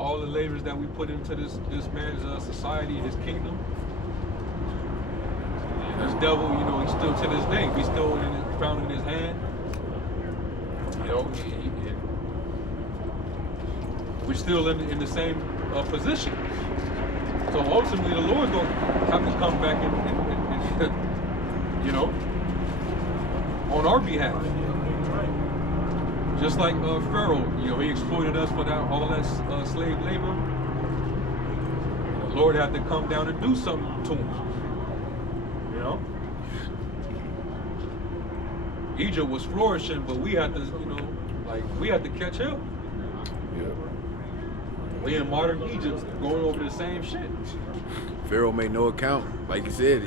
all the labors that we put into this man's society, his kingdom. And this devil, you know, he's still to this day, he's still found in his hand. You know, we're still in the same position. So ultimately, the Lord's gonna have to come back and you know, on our behalf. Just like Pharaoh, you know, he exploited us for all that slave labor. The Lord had to come down and do something to him. You know? Egypt was flourishing, but we had to, you know, like, we had to catch up. Yeah. We in modern Egypt going over the same shit. Pharaoh made no account. Like you said,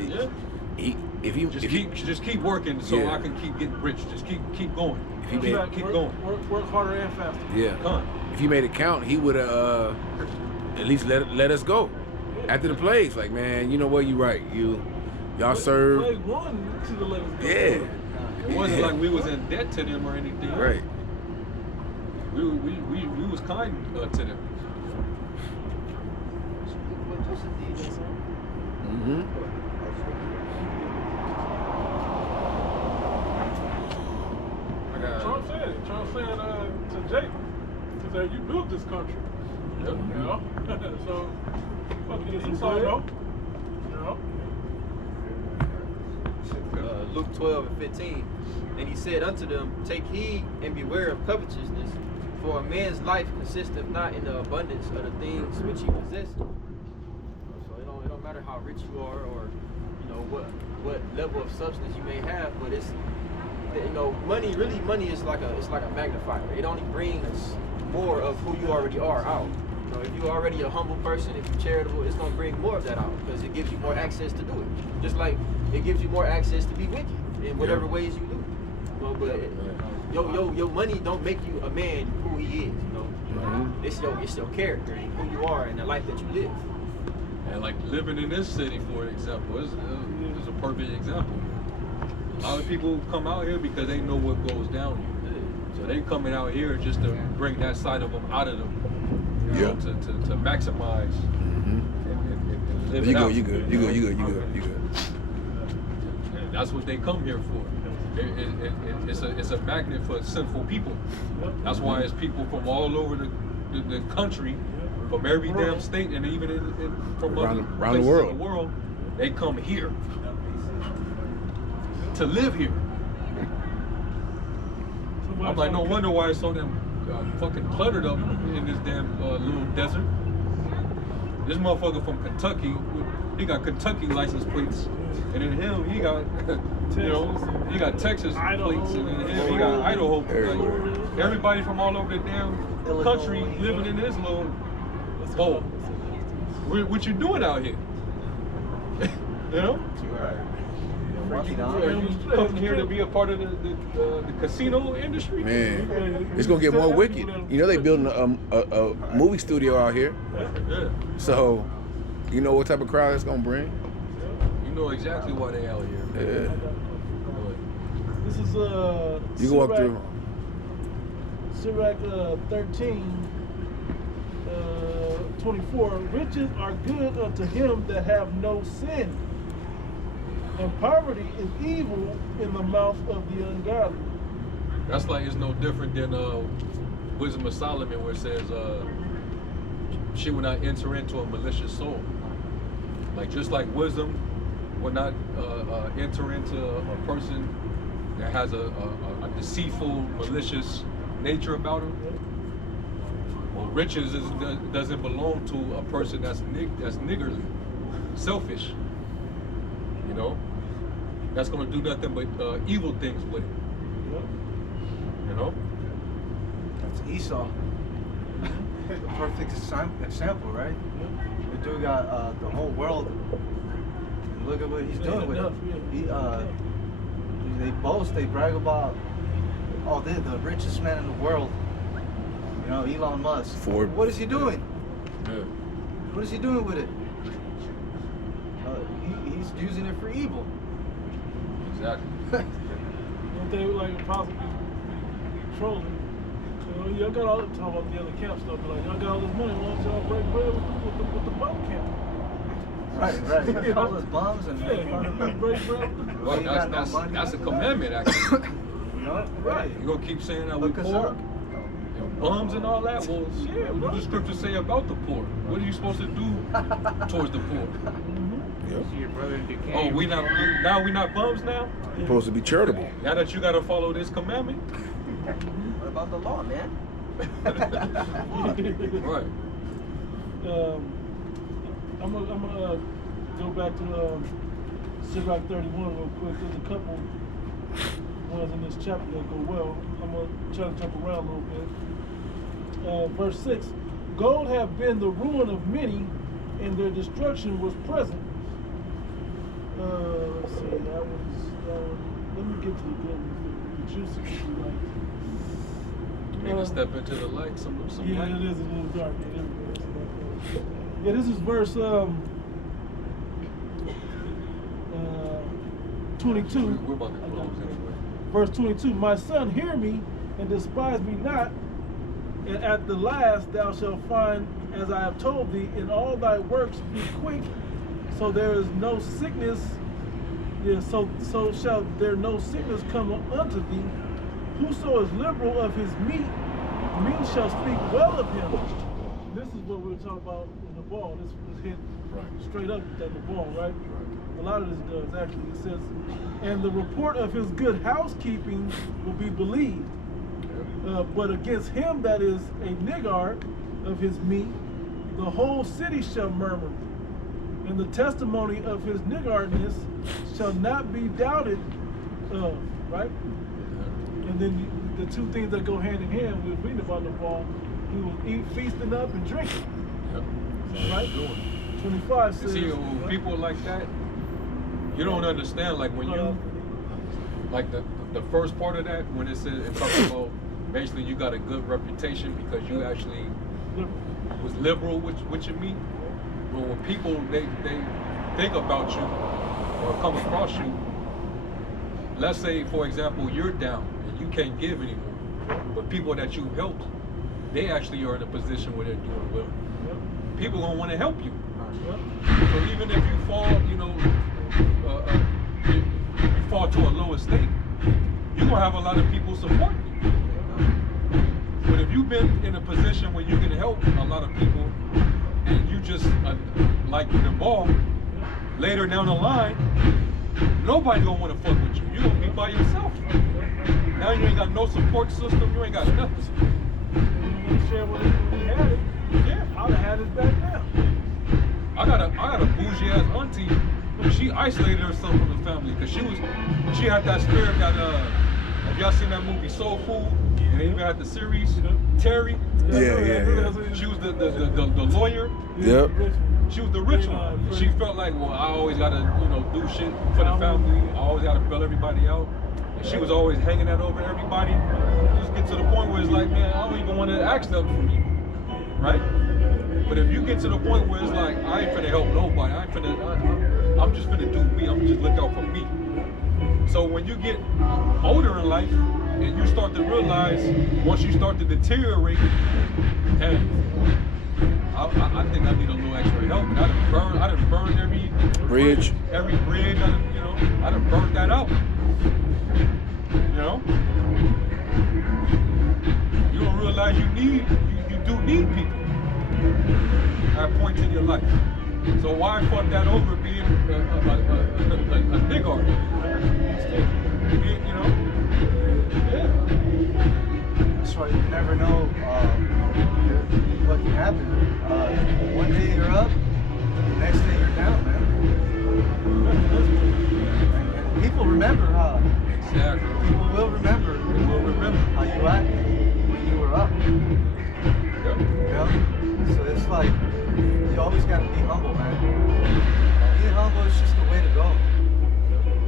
just keep working so I can keep getting rich. Just keep going. Keep going. Work harder and faster. Yeah. If he made it count, he would have at least let us go after the plagues. Like, man, you know what? You right. Y'all serve. Plague one to the let us go. It wasn't like we was in debt to them or anything. Right. We was kind to them. Mm-hmm. Trump said to Jake, he said, you built this country. Yep. You know? So, fucking Esau, no? You know? Luke 12:15. And he said unto them, take heed and beware of covetousness, for a man's life consisteth not in the abundance of the things which he possesseth. So it don't matter how rich you are, or you know what level of substance you may have, but it's, you know, money is like a magnifier. It only brings more of who you already are out. You know, if you're already a humble person, if you're charitable, it's gonna bring more of that out because it gives you more access to do it. Just like it gives you more access to be wicked in whatever ways you do. You know, but your money don't make you a man who he is. You know, it's your character and who you are and the life that you live. And like living in this city, for example, is a perfect example. A lot of people come out here because they know what goes down here. So they coming out here just to bring that side of them out of them. You know, to maximize. Mm-hmm. And live You it out. good. And that's what they come here for. It's a magnet for sinful people. That's why it's people from all over the country, from every damn state, and even from around the world. They come here to live here. I'm like, no wonder why it's so damn fucking cluttered up in this damn little desert. This motherfucker from Kentucky, he got Kentucky license plates, and then him, he got, you know, he got Texas plates, and then him, he got Idaho. Like, everybody from all over the damn country living in this little bowl. What you doing out here? You know? Are you coming here to be a part of the casino industry? Man, it's gonna get more wicked. You know they building a movie studio out here. Yeah. So, you know what type of crowd it's gonna bring? You know exactly why they out here. Yeah. This is You go up through. Sirach 13:24. Riches are good unto him that have no sin, and poverty is evil in the mouth of the ungodly. That's like, it's no different than Wisdom of Solomon, where it says she will not enter into a malicious soul. Like, just like wisdom will not enter into a person that has a deceitful, malicious nature about him. Well, riches doesn't belong to a person that's niggardly, selfish. You know, that's gonna do nothing but evil things with it. You know, that's Esau. The perfect example, right? The dude got the whole world. And look at what he's doing with it. They boast, they brag about, oh, they're the richest man in the world. You know, Elon Musk. What is he doing? Yeah. What is he doing with it? He's using it for evil. Exactly. Don't they like possibly trolling? Y'all got all talking about the other camp stuff, but like y'all got all this money. Why don't y'all break bread with the bum camp? Right. You know? All those bombs and Break bread with the Well, ain't got no money. that's a commandment, actually. you know, Right. You gonna keep saying that we Look us poor? up. And bums and all that? Well, Yeah, what bro. do the scriptures say about the poor? What are you supposed to do towards the poor? Yep. See your brother in decay. Oh, we not bums now? Supposed to be charitable. Now that you gotta follow this commandment? What about the law, man? Right. I'm gonna go back to Sirach 31 real quick. There's a couple ones in this chapter that go well. I'm gonna try to jump around a little bit. Verse 6: Gold have been the ruin of many, and their destruction was present. Let's see, that one. Let me get to the good ones, the juicy ones we like. You need to step into the light, some Yeah, light. it is a little dark. Yeah, there we go. Yeah, this is verse 22. We're about to close anyway. Verse 22. My son, hear me and despise me not, and at the last thou shalt find, as I have told thee, in all thy works be quick, so there is no sickness. Yeah, so shall there no sickness come unto thee. Whoso is liberal of his meat shall speak well of him. This is what we were talking about in the ball. This hit straight up at the ball, right? A lot of this does actually. It says, and the report of his good housekeeping will be believed. But against him that is a niggard of his meat, the whole city shall murmur. And the testimony of his niggardness shall not be doubted of, right? And then the two things that go hand in hand, we were reading about the ball, he will eat, feasting up and drinking. Yep. Right? 25 says, See, when people like that, you don't understand, like when you, like the first part of that, when it says, it talks about basically you got a good reputation because you actually was liberal with your meat. But when people, they think about you or come across you, let's say, for example, you're down and you can't give anymore, but people that you helped, they actually are in a position where they're doing well. People gonna want to help you. So even if you fall, you fall to a lower state, you're gonna have a lot of people supporting you. But if you've been in a position where you can help a lot of people, and you just like the ball, later down the line, nobody gonna want to fuck with you. You're gonna be by yourself. Now you ain't got no support system. You ain't got nothing. You want to share what he had it? Yeah. I'd have had it back now. I got a bougie ass auntie. She isolated herself from the family because she had that spirit that have y'all seen that movie Soul Food? And they even had the series Terry. Yeah. She was the lawyer. Yep. She was the rich one. She felt like, well, I always gotta, do shit for the family. I always gotta bail everybody out. And she was always hanging that over everybody. Just get to the point where it's like, man, I don't even want to ask them from you, right? But if you get to the point where it's like, I ain't finna help nobody. I'm just finna do me. I'm just look out for me. So when you get older in life and you start to realize, once you start to deteriorate, hey, I think I need a little extra help. And I done burned every bridge. I done burned that out. You don't realize you do need people at points in your life. So why fuck that over being a niggard? Yeah. That's right. You never know what can happen. One day you're up, the next day you're down, man. And people remember how. Exactly. People will remember. They will remember how you acted when you were up. Yep. You know? So it's like you always gotta be humble, man. Being humble is just the way to go.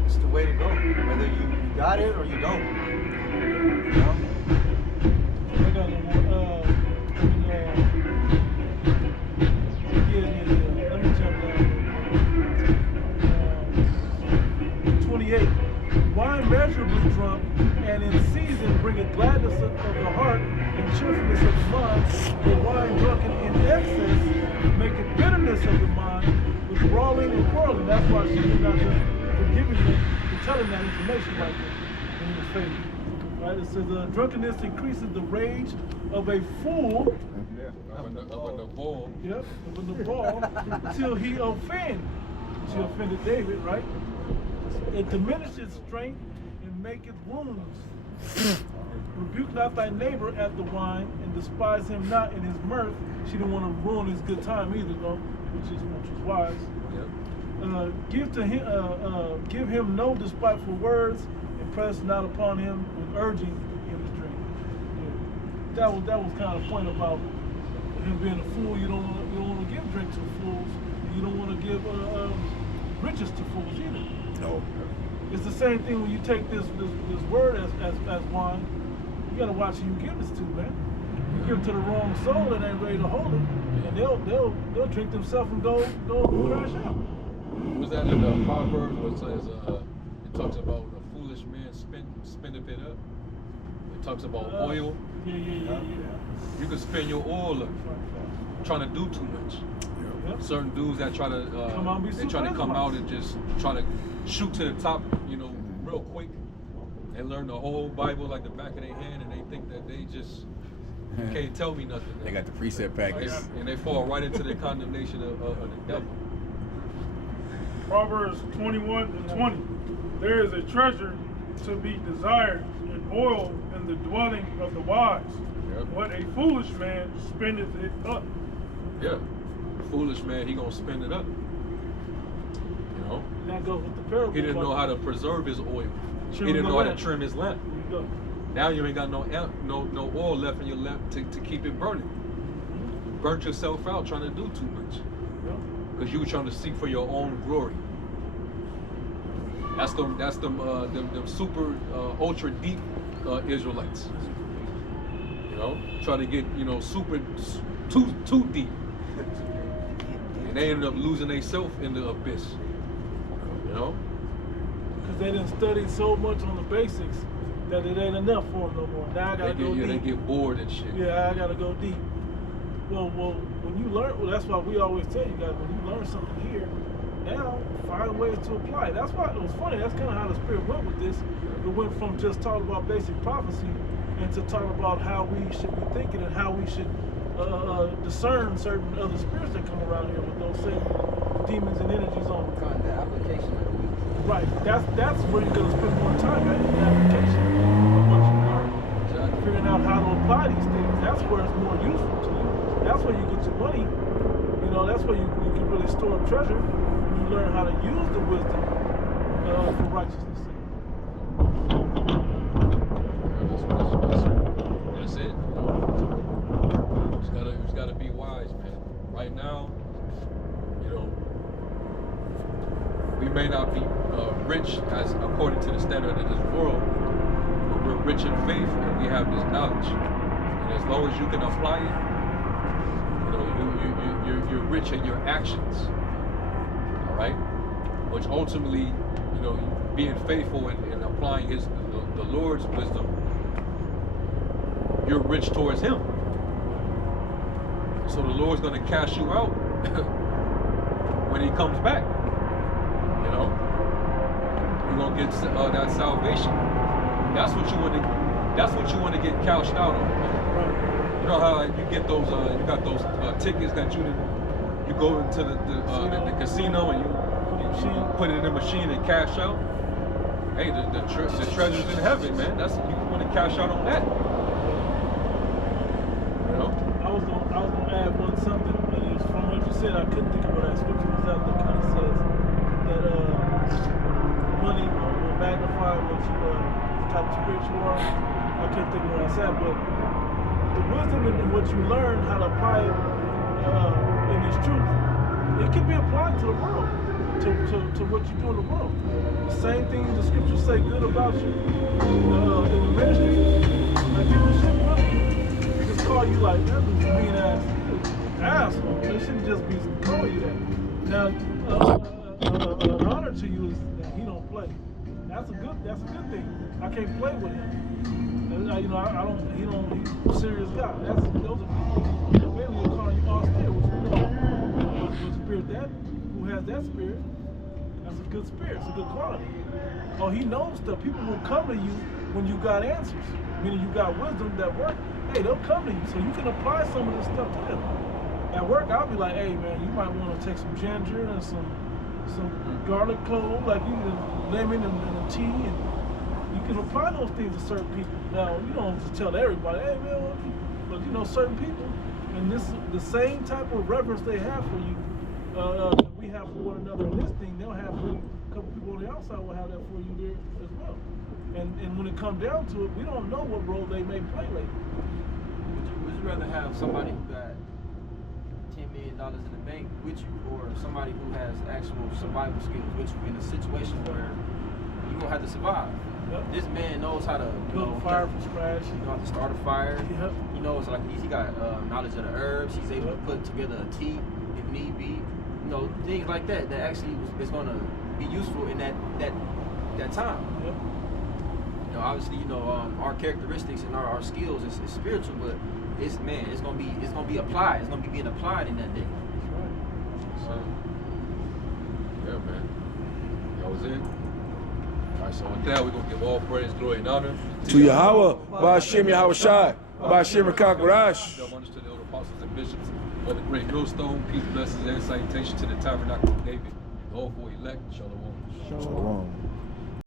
It's the way to go. Whether you got it or you don't. You know? I got no more. Let me jump down. 28. Wine measurably drunk and in season bringeth gladness of the heart and drunkenness of the mind with brawling and quarreling. That's why she did not forgive him for telling that information like that when he was fading. Right? It says drunkenness increases the rage of a fool. Of the ball. Yep, of the ball until he offends. She offended David, right? It diminishes strength and maketh wounds. Rebuke not thy neighbor at the wine, and despise him not in his mirth. She didn't want to ruin his good time either, though, which is wise. Yep. Give him no despiteful words, and press not upon him with urging him to drink. Yeah. That was kind of the point about him being a fool. You don't want to give drink to fools. You don't want to give riches to fools either. No. It's the same thing when you take this word as wine. You gotta watch who you give this to, man. You give it to the wrong soul that ain't ready to hold it, and they'll drink themselves and go crash out. Was that in the Proverbs where it says it talks about a foolish man spendeth it up? It talks about oil. Yeah. You can spend your oil up trying to do too much. Yep. Certain dudes that try to come out and just try to shoot to the top, real quick. They learn the whole Bible like the back of their hand, and they think that they just can't tell me nothing. They got the precept package. And they fall right into the condemnation of the devil. Proverbs 21:20. There is a treasure to be desired in oil in the dwelling of the wise. Yep. But a foolish man spendeth it up. Yeah. Foolish man, he gonna spend it up. That goes with the parable. He didn't know how to preserve his oil. He Trim didn't the know how to lamp. trim his lamp. There you go. Now you ain't got no oil left in your lamp to keep it burning. Burnt yourself out trying to do too much. Because you were trying to seek for your own glory. That's them super ultra deep Israelites. Try to get super too deep. And they ended up losing themselves in the abyss. Because they didn't study so much on the basics that it ain't enough for them no more. Now I gotta go deep. They get bored and shit. Yeah, I gotta go deep. Well, when you learn, that's why we always tell you guys, when you learn something here, now find ways to apply it. That's why it was funny. That's kind of how the Spirit went with this. It went from just talking about basic prophecy and to talk about how we should be thinking and how we should discern certain other spirits that come around here with those same demons and energies on them. The application of the week. Right. That's where you're gonna spend more time at, in the application of what you learn. Figuring out how to apply these things. That's where it's more useful to you. That's where you get your money. That's where you can really store up treasure when you learn how to use the wisdom for righteousness' sake. That's it. You just gotta be wise, man. Right now, we may not be rich as according to the standard of this world, but we're rich in faith and we have this knowledge. And as long as you can apply it, you're rich in your actions. All right? Which ultimately, being faithful and applying the Lord's wisdom, you're rich towards Him. So the Lord's going to cash you out when He comes back. You're going to get that salvation. That's what you want to get cashed out on. You know how you get those you got those tickets that you go into the casino and you put it in the machine and cash out. Hey, the treasure's in heaven, man. You want to cash out on that. I was gonna add something, and it was from what you said. I couldn't think of what that scripture was out that kind of says that money will magnify what the type of spirit you are. I couldn't think of what I said, but the wisdom and what you learn how to apply it in this truth, it can be applied to the world, to what you do in the world. The same thing the scriptures say good about you in the ministry. Like people shouldn't really just call you like that, mean ass asshole. They shouldn't just be calling you that. Now, an honor to you is that he don't play. That's a good thing. I can't play with him. He's a serious guy. Those are people. Maybe they're calling you austere, which we know what that spirit. That's a good spirit. It's a good quality. Oh, he knows stuff. People will come to you when you got answers, meaning you got wisdom that work. Hey, they'll come to you, so you can apply some of this stuff to them. At work, I'll be like, hey man, you might want to take some ginger and some garlic clove, like you can lemon and a tea, and you can apply those things to certain people. Now, you don't just tell everybody, hey man, but you know, certain people, and this the same type of reverence they have for you, that we have for one another in this thing, they'll have for you. A couple people on the outside will have that for you there as well. And when it comes down to it, we don't know what role they may play later. Would you rather have somebody who got $10 million in the bank with you, or somebody who has actual survival skills with you in a situation where you're gonna have to survive? Yep. This man knows how to Build a fire from scratch. He knows how to start a fire. Yep. He knows, like, he got knowledge of the herbs. He's able to put together a tea if need be. You know, things like that that actually is gonna be useful in that time. Yep. You know, obviously, you know, our characteristics and our skills is spiritual, but it's gonna be applied. It's gonna be being applied in that day. That's right. So, yeah, man. That was it. All right, so with that, we're going to give all praise, glory, and honor To Yahweh, Ba'ashem Yahweh Shai, Ba'ashem Rakakwarash. The wonders to the elder apostles and bishops of the great millstone. Peace, blessings, and salutation to the tabernacle of David. All for elect. Shalom. Shalom.